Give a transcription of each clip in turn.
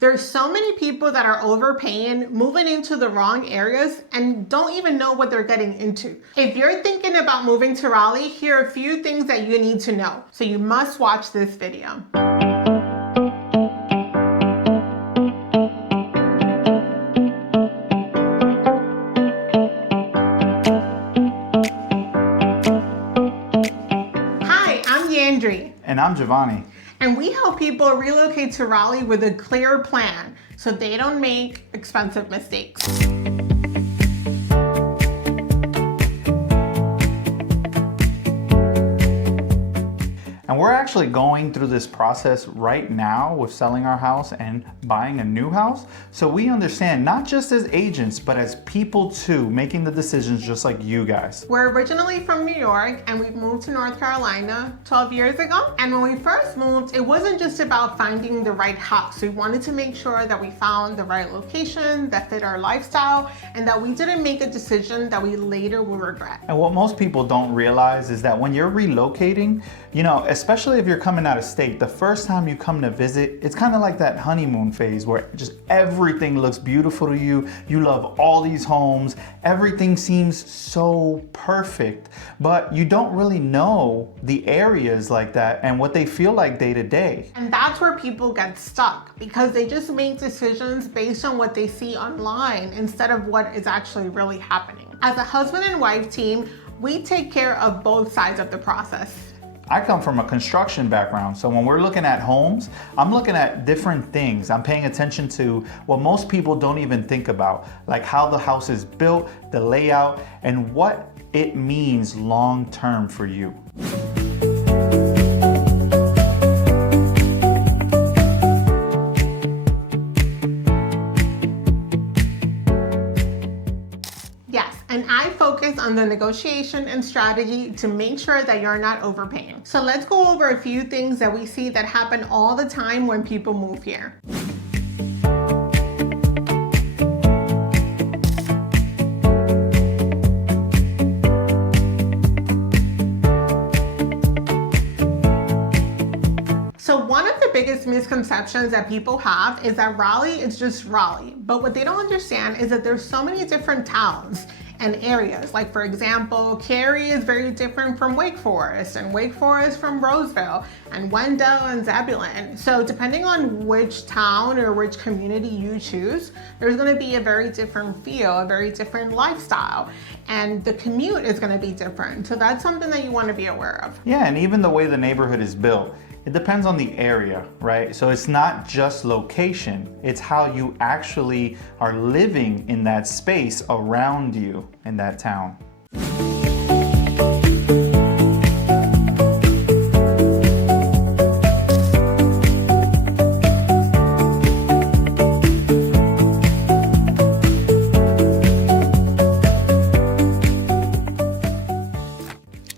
There's so many people that are overpaying, moving into the wrong areas, and don't even know what they're getting into. If you're thinking about moving to Raleigh, here are a few things that you need to know. So you must watch this video. Hi, I'm Yandri. And I'm Giovanni. And we help people relocate to Raleigh with a clear plan so they don't make expensive mistakes. And we're actually going through this process right now with selling our house and buying a new house. So we understand, not just as agents, but as people too, making the decisions just like you guys. We're originally from New York and we've moved to North Carolina 12 years ago. And when we first moved, it wasn't just about finding the right house. We wanted to make sure that we found the right location that fit our lifestyle and that we didn't make a decision that we later will regret. And what most people don't realize is that when you're relocating, especially if you're coming out of state, the first time you come to visit, it's kind of like that honeymoon phase where just everything looks beautiful to you. You love all these homes. Everything seems so perfect, but you don't really know the areas like that and what they feel like day to day. And that's where people get stuck because they just make decisions based on what they see online instead of what is actually really happening. As a husband and wife team, we take care of both sides of the process. I come from a construction background, so when we're looking at homes, I'm looking at different things. I'm paying attention to what most people don't even think about, like how the house is built, the layout, and what it means long-term for you. And I focus on the negotiation and strategy to make sure that you're not overpaying. So let's go over a few things that we see that happen all the time when people move here. So one of the biggest misconceptions that people have is that Raleigh is just Raleigh. But what they don't understand is that there's so many different towns and areas. Like for example, Cary is very different from Wake Forest, and Wake Forest from Roseville, and Wendell and Zebulon. So depending on which town or which community you choose, there's gonna be a very different feel, a very different lifestyle, and the commute is gonna be different. So that's something that you wanna be aware of. Yeah, and even the way the neighborhood is built. It depends on the area, right? So it's not just location, it's how you actually are living in that space around you in that town.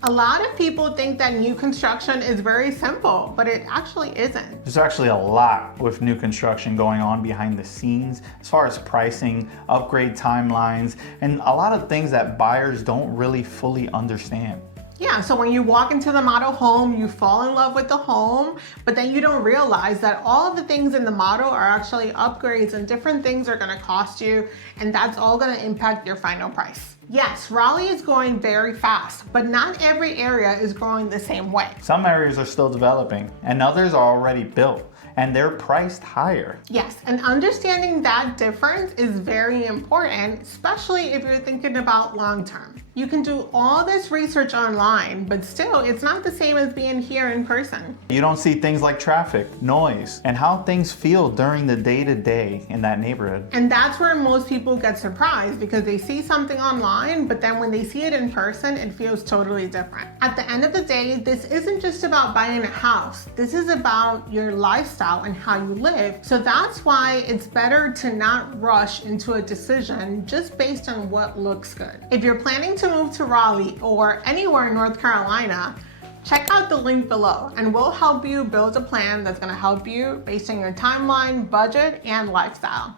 A lot of people think that new construction is very simple, but it actually isn't. There's actually a lot with new construction going on behind the scenes as far as pricing, upgrade timelines, and a lot of things that buyers don't really fully understand. Yeah, so when you walk into the model home, you fall in love with the home, but then you don't realize that all of the things in the model are actually upgrades and different things are gonna cost you, and that's all gonna impact your final price. Yes, Raleigh is growing very fast, but not every area is growing the same way. Some areas are still developing and others are already built, and they're priced higher. Yes, and understanding that difference is very important, especially if you're thinking about long-term. You can do all this research online, but still, it's not the same as being here in person. You don't see things like traffic, noise, and how things feel during the day-to-day in that neighborhood. And that's where most people get surprised because they see something online, but then when they see it in person, it feels totally different. At the end of the day, this isn't just about buying a house. This is about your lifestyle and how you live. So that's why it's better to not rush into a decision just based on what looks good. If you're planning to move to Raleigh or anywhere in North Carolina, check out the link below and we'll help you build a plan that's gonna help you based on your timeline, budget, and lifestyle.